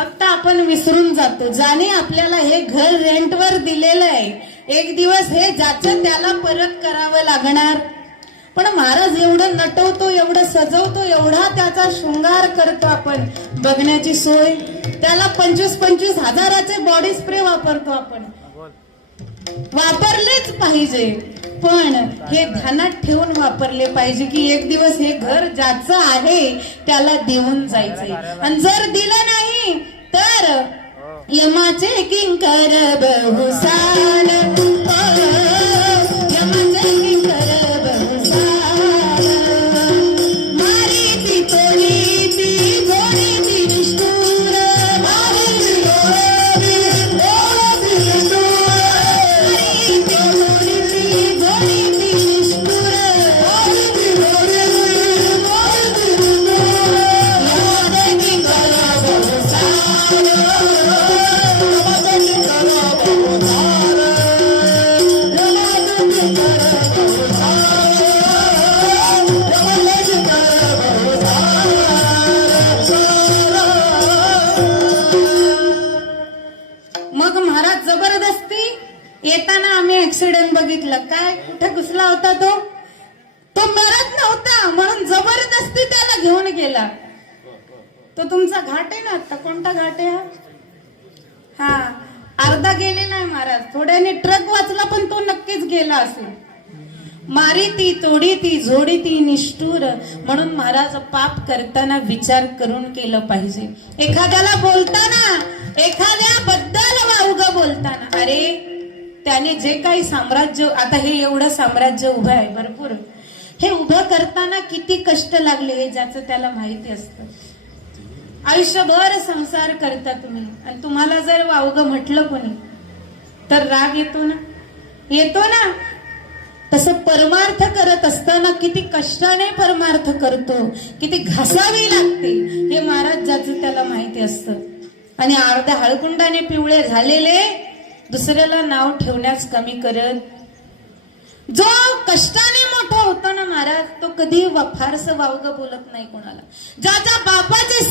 फक्त आपण विसरून जातो. ज्याने आपल्याला हे घर रेंटवर दिलेलं आहे, एक दिवस हे ज्याचं त्याला परत करावं लागणार. पण महाराज एवढं नटवतो, एवढं सजवतो, एवढा त्याचा शृंगार करतो आपण, बघण्याची सोय. त्याला 25-25 हजाराचे बॉडी स्प्रे वापरतो आपण, वापरलेच पाहिजे. पण हे ध्यानात ठेवून वापरले पाहिजे की एक दिवस हे घर ज्याचं आहे त्याला देऊन जायचंय. आणि जर दिलं नाही तर यमाचे किंकर बहुसाल, यमाचे किंकर बहुसाल. मारी ती तोडी ती गोडी ती निष्ठुर, मारी ती गोडी ती निष्ठुर, मारी ती गोडी ती गोडी ती निष्ठुर, मारी ती गोडी ती गोडी ती निष्ठुर. यमाचे किंकर बहुसाल, मग महाराज जबरदस्ती येताना आम्ही ऍक्सिडेंट बघितलं. काय कुठे घुसला होता तो मरत नव्हता म्हणून जबरदस्ती त्याला घेऊन गेला. तो तुमचा घाट आहे ना, आता कोणता घाट आहे हा? अर्धा गेलेला आहे महाराज, थोड्याने ट्रक वाचला पण तो नक्कीच गेला असेल. मारी ती तोडी ती जोडी ती निष्ठुर. म्हणून महाराज पाप करताना विचार करून केलं पाहिजे. एखाद्याला बोलताना, एखाद्या बद्दल वावगं बोलताना, अरे त्याने जे काही साम्राज्य, आता हे एवढं साम्राज्य उभं आहे भरपूर, हे उभं करताना किती कष्ट लागले हे ज्याचं त्याला माहिती असतं. आयुष्यभर संसार करता तुम्ही आणि तुम्हाला जर वावगं म्हटलं कोणी तर राग येतो ना, येतो ना. तसं परमार्थ करत असताना किती कष्टाने परमार्थ करतो, किती घासावी लागते हे महाराज ज्याचं त्याला माहिती असतं. आणि अर्ध्या हळकुंडाने पिवळे झालेले दुसऱ्याला नाव ठेवण्यास कमी करत, जो कष्टाने मोठा होतो ना महाराज, तो कधी फारसं वावगं बोलत नाही कोणाला. ज्याच्या बापाचे